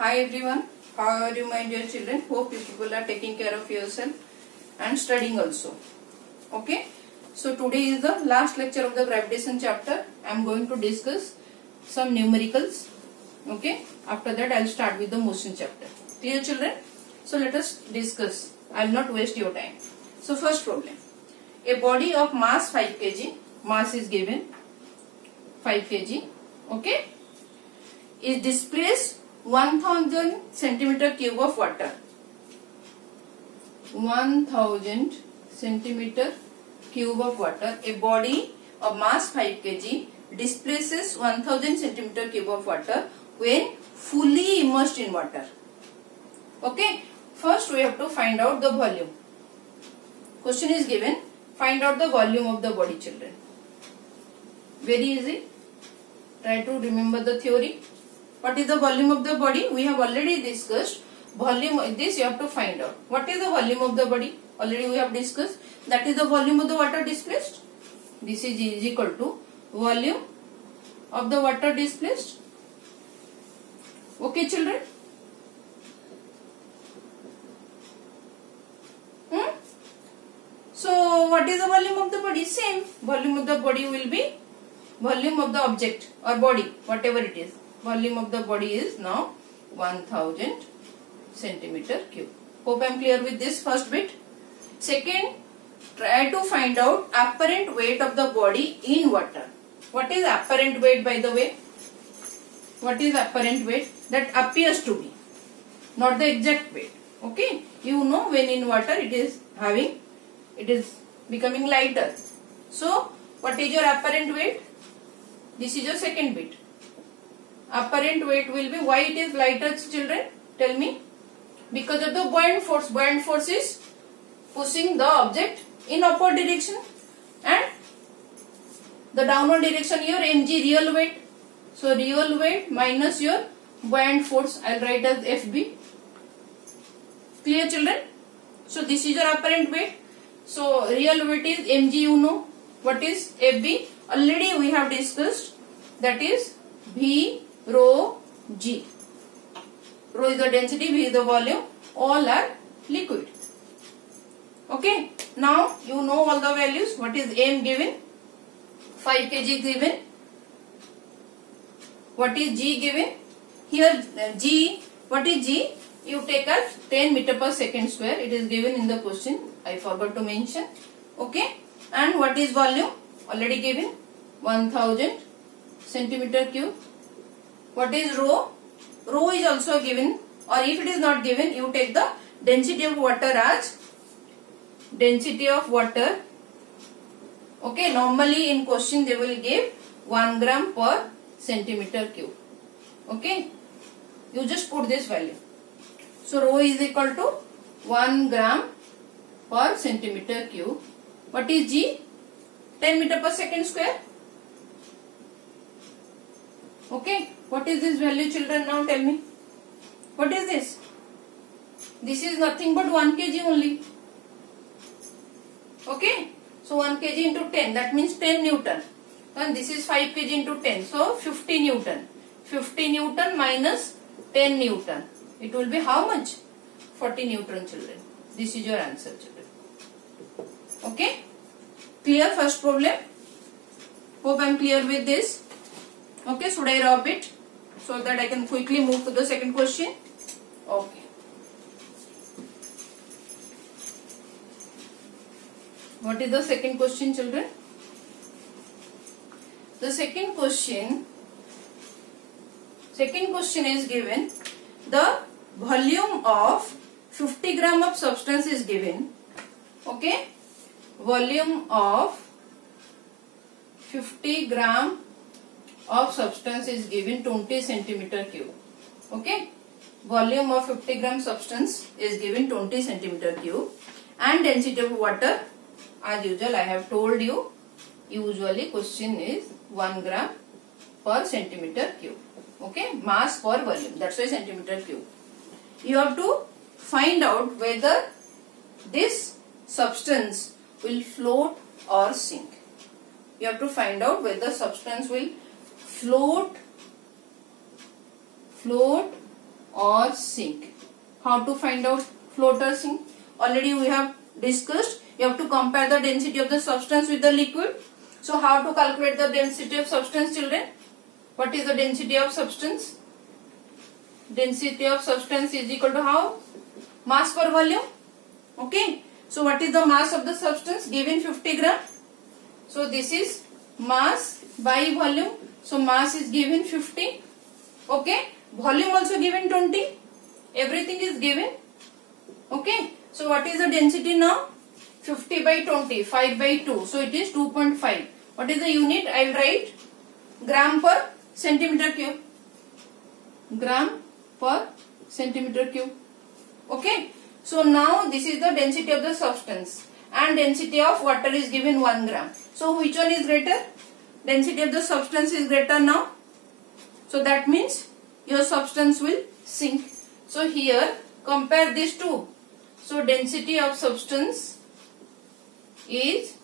Hi everyone, how are you my dear children? Hope you people are taking care of yourself and studying also. Okay, so today is the last lecture of the gravitation chapter. I am going to discuss some numericals. Okay, after that I will start with the motion chapter. Clear children? So let us discuss. I will not waste your time. So first problem. A body of mass 5 kg, mass is given 5 kg, okay, is displaced 1000 centimeter cube of water. 1000 centimeter cube of water. A body of mass 5 kg displaces 1000 centimeter cube of water when fully immersed in water. Okay. First we have to find out the volume. Question is given. Find out the volume of the body, children. Very easy. Try to remember the theory. What is the volume of the body? We have already discussed. Volume, this you have to find out. What is the volume of the body? Already we have discussed. That is the volume of the water displaced. This is equal to volume of the water displaced. Okay, children? So, what is the volume of the body? Same. Volume of the body will be volume of the object or body, whatever it is. Volume of the body is now 1000 centimeter cube. Hope I am clear with this first bit. Second, try to find out apparent weight of the body in water. What is apparent weight, by the way? What is apparent weight? That appears to be, not the exact weight. Okay. You know, when in water it is becoming lighter. So, what is your apparent weight? This is your second bit. Apparent weight will be, why it is lighter, children? Tell me. Because of the buoyant force. Buoyant force is pushing the object in upward direction and the downward direction your mg, real weight. So real weight minus your buoyant force, I will write as FB. Clear, children? So this is your apparent weight. So real weight is mg, you know. What is FB? Already we have discussed, that is V rho G. Rho is the density, V is the volume, all are liquid. Okay. Now you know all the values. What is M given? 5 kg given. What is G given? Here G, what is G? You take as 10 meter per second square. It is given in the question. I forgot to mention. Okay. And what is volume? Already given. 1000 centimeter cube. What is rho? Rho is also given, or if it is not given, you take the density of water as density of water. Okay, normally in question they will give 1 gram per centimeter cube. Okay, you just put this value. So rho is equal to 1 gram per centimeter cube. What is G? 10 meter per second square. Okay, what is this value, children? Now tell me. What is this? This is nothing but 1 kg only. Okay, so 1 kg into 10, that means 10 Newton. And this is 5 kg into 10, so 50 Newton. 50 Newton minus 10 Newton. It will be how much? 40 Newton, children. This is your answer, children. Okay, clear first problem? Hope I am clear with this. Okay, should I rub it so that I can quickly move to the second question? Okay. What is the second question, children? The second question is given. The volume of 50 gram of substance is given. Okay. Volume of 50 gram of substance is given 20 centimeter cube. Okay. Volume of 50 gram substance is given 20 centimeter cube. And density of water, as usual I have told you, usually question is 1 gram per centimeter cube. Okay. Mass per volume, that's why centimeter cube. You have to find out whether this substance will float or sink. You have to find out whether substance will float or sink. How to find out float or sink? Already we have discussed. You have to compare the density of the substance with the liquid. So how to calculate the density of substance, children? What is the density of substance? Density of substance is equal to how? Mass per volume. Okay. So what is the mass of the substance? Given 50 gram. So this is mass by volume. So mass is given 50. Okay. Volume also given 20. Everything is given. Okay. So what is the density now? 50 by 20. 5 by 2. So it is 2.5. What is the unit? I will write gram per centimeter cube. Gram per centimeter cube. Okay. So now this is the density of the substance. And density of water is given 1 gram. So which one is greater? Density of the substance is greater now. So that means your substance will sink. So here compare these two. So density of substance is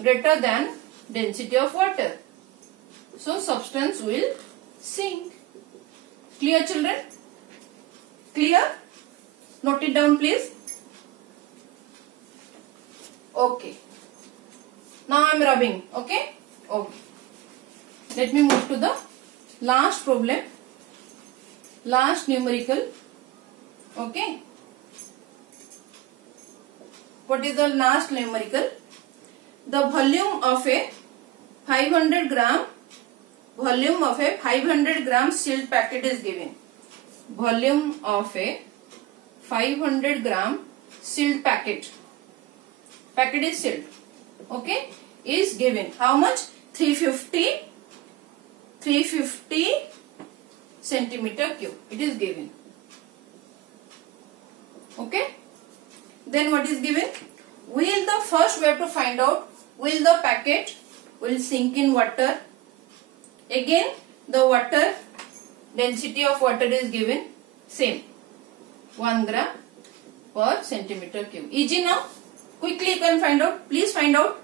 greater than density of water. So substance will sink. Clear, children? Clear? Note it down, please. Okay. Now I am rubbing. Okay? Okay. Let me move to the last problem. Last numerical. Okay. What is the last numerical? The volume of a 500 gram sealed packet is given. Volume of a 500 gram sealed packet. Packet is sealed. Okay. Is given. How much? 350 centimeter cube. It is given. Okay. Then what is given? First we have to find out, will the packet will sink in water? Again, the water, density of water is given same. 1 gram per centimeter cube. Easy now? Quickly you can find out. Please find out.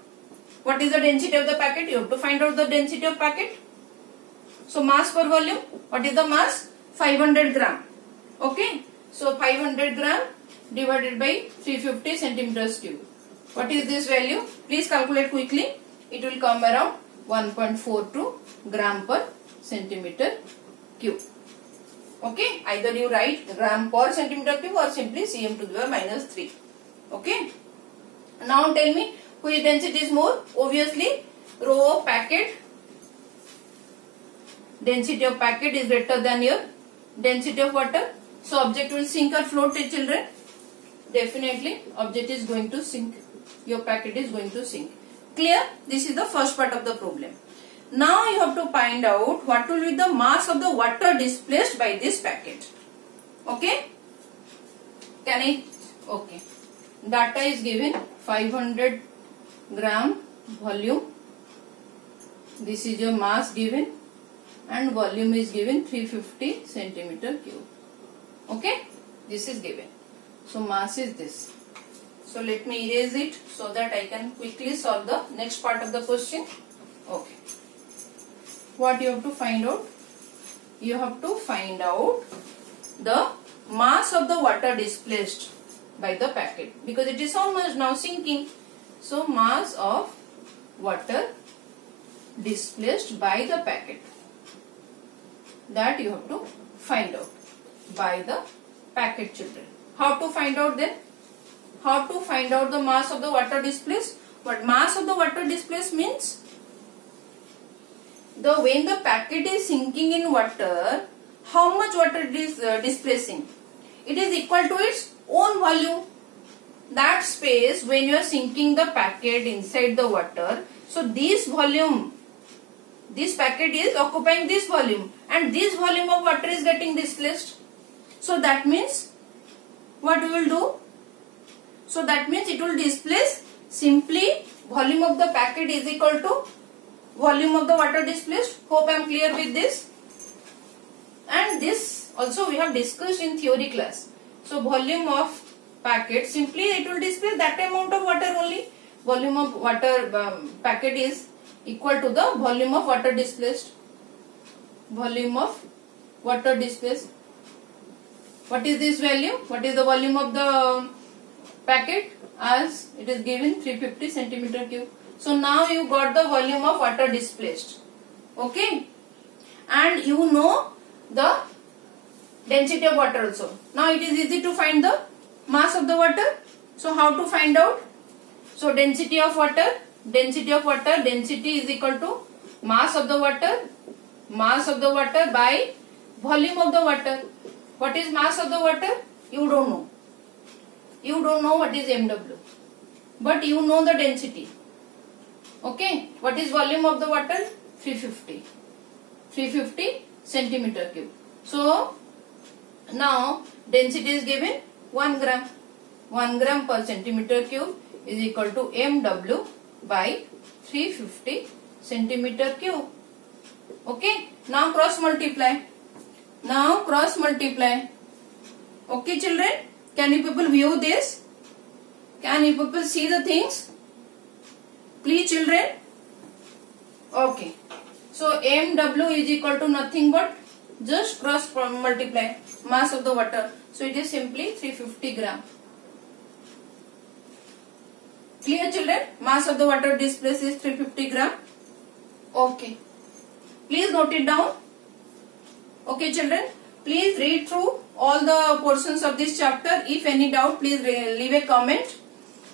What is the density of the packet? You have to find out the density of packet. So mass per volume. What is the mass? 500 gram. Okay. So 500 gram divided by 350 centimeters cube. What is this value? Please calculate quickly. It will come around 1.42 gram per centimeter cube. Okay. Either you write gram per centimeter cube or simply cm to the power minus 3. Okay. Now tell me which density is more? Obviously rho of packet. Density of packet is greater than your density of water. So object will sink or float, children. Definitely object is going to sink. Your packet is going to sink. Clear? This is the first part of the problem. Now you have to find out what will be the mass of the water displaced by this packet. Okay? Can I? Okay. Data is given 500 gram volume. This is your mass given and volume is given 350 centimeter cube. Okay? This is given. So mass is this. So let me erase it so that I can quickly solve the next part of the question. Okay. What you have to find out? You have to find out the mass of the water displaced by the packet, because it is so much now sinking. So mass of water displaced by the packet, that you have to find out by the packet, children. How to find out then? How to find out the mass of the water displaced? What mass of the water displaced means? When the packet is sinking in water, how much water it is displacing? It is equal to its own volume. That space, when you are sinking the packet inside the water, so this volume, this packet is occupying this volume and this volume of water is getting displaced. So that means what we will do? So that means it will displace simply volume of the packet is equal to volume of the water displaced. Hope I am clear with this. And this also we have discussed in theory class. So volume of packet, simply it will displace that amount of water only. Volume of water packet is equal to the volume of water displaced. Volume of water displaced. What is this value? What is the volume of the packet? As it is given 350 centimeter cube. So now you got the volume of water displaced. Okay. And you know the density of water also. Now it is easy to find the mass of the water. So how to find out? So density of water density is equal to mass of the water by volume of the water. What is mass of the water? You don't know. You don't know what is MW. But you know the density. Okay. What is volume of the water? 350 centimeter cube. So now density is given 1 gram. 1 gram per centimeter cube is equal to MW by 350 centimeter cube. Okay. Now cross multiply. Okay children. Can you people view this? Can you people see the things? Please children. Okay. So MW is equal to nothing but just cross multiply mass of the water. So it is simply 350 gram. Clear children? Mass of the water displaced is 350 gram. Okay. Please note it down. Okay children. Please read through all the portions of this chapter. If any doubt, please leave a comment.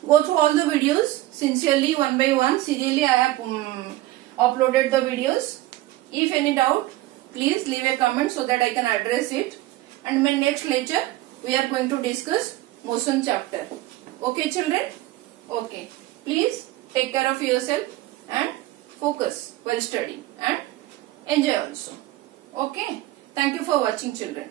Go through all the videos sincerely, one by one. Serially, I have uploaded the videos. If any doubt, please leave a comment so that I can address it. And in my next lecture, we are going to discuss motion chapter. Okay, children? Okay. Please take care of yourself and focus while studying and enjoy also. Okay. Thank you for watching, children.